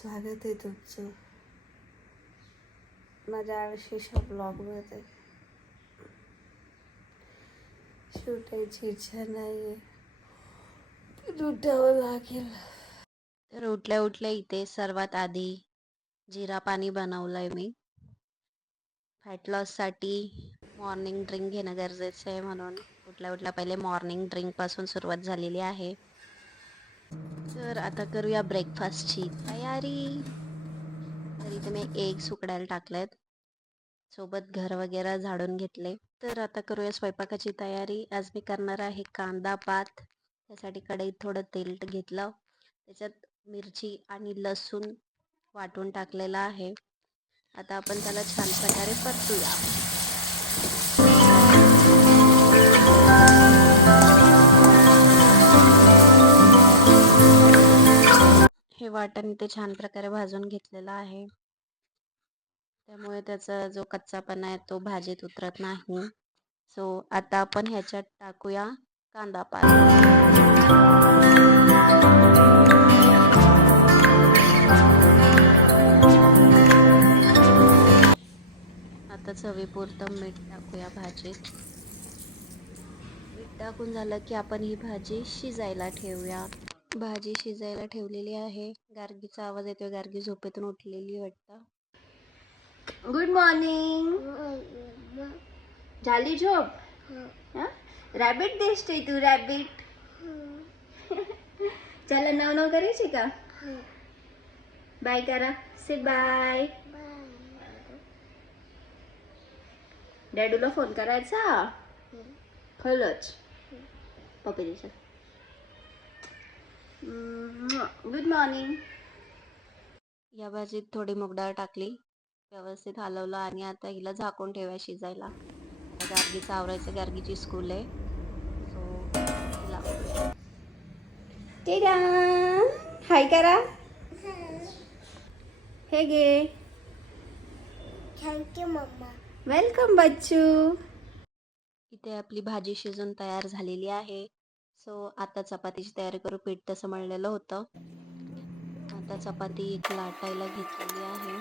स्वागत आहे तुमचं माझ्या आळशीच्या ब्लॉगमध्ये. शूटायची इच्छा नाही पण उठावं लागेल. तर उठल्या उठल्या इथे सर्वात आधी जिरा पाणी बनवलंय मी. फॅट लॉससाठी मॉर्निंग ड्रिंक घेणं गरजेचं आहे, म्हणून उठल्या उठल्या पहिले मॉर्निंग ड्रिंक पासून सुरुवात झालेली आहे. तर आता करूया ब्रेकफास्टची तयारी. तर इथे मी एग्स उकडायला टाकलेत, सोबत घर वगैरे झाडून घेतले. तर आता करूया स्वयंपाकाची तयारी. आज मी करणार आहे कांदा पात. त्यासाठी कढईत थोडं तेल घेतलं, त्याच्यात मिरची आणि लसूण वाटून टाकलेला आहे. आता आपण त्याला छान प्रकारे परतूया. हे वाटण ते छान प्रकारे भाजून घेतलेलं आहे, त्यामुळे त्याचा जो कच्चापणा आहे तो भाजीत उतरत नाही. सो आता आपण ह्याच्यात टाकूया कांदा पात. आता चवीपुरतं मीठ टाकूया भाजीत. मीठ टाकून झालं की आपण ही भाजी शिजायला ठेवूया. भाजी शिजायला ठेवलेली आहे. गार्गीचा आवाज येतोय, गार्गी झोपेतून उठलेली वाटतं. Good morning. झाली झोप? रॅबिट दिसते तू, रॅबिट. चला नाव नाव करायची का? बाय करा, से बाय. डॅडूला फोन करायचा खरंच. पप्पी देशाल. Good morning. या भाजीत थोडी मूग डाळ टाकली, व्यवस्थित हलवलं आणि आता हिला झाकून ठेवूया शिजायला. गार्गीचं आवरायचं, गार्गीची स्कूल आहे, सो तिला आवरूया. हाय करा. हे गे. Thank you mamma. वेलकम बच्चू. इथे आपली भाजी शिजून तयार झालेली आहे. सो आता चपातीची तयारी करू. पीठ तसं मळलेलं होतं, आता चपाती एक लाटायला घेतलेली आहे.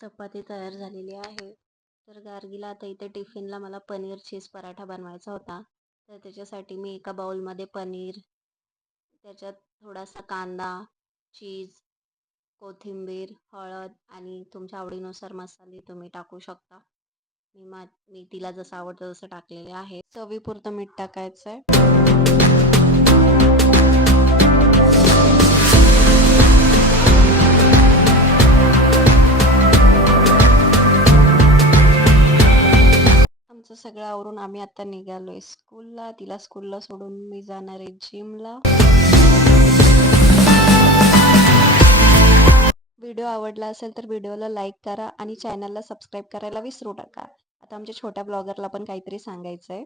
चपाती तयार झालेली आहे. तर गार्गीला आता इथे टिफिनला मला पनीर चीज पराठा बनवायचा होता. तर त्याच्यासाठी मी एका बाउलमध्ये पनीर, त्याच्यात थोडासा कांदा, चीज, कोथिंबीर, हळद आणि तुमच्या आवडीनुसार मसाले तुम्ही टाकू शकता. मी तिला जसं आवडतं तसं टाकलेले आहे. चवीपुरतं मीठ टाकायचं आहे. आमचं सगळं आवरून आम्ही आता निघालोय स्कूलला. तिला स्कूलला सोडून मी जाणार आहे जिमला. व्हिडिओ आवडला असेल तर व्हिडिओला लाईक करा आणि चॅनलला सबस्क्राईब करायला विसरू नका. आता आमच्या छोट्या ब्लॉगरला पण काहीतरी सांगायचं आहे.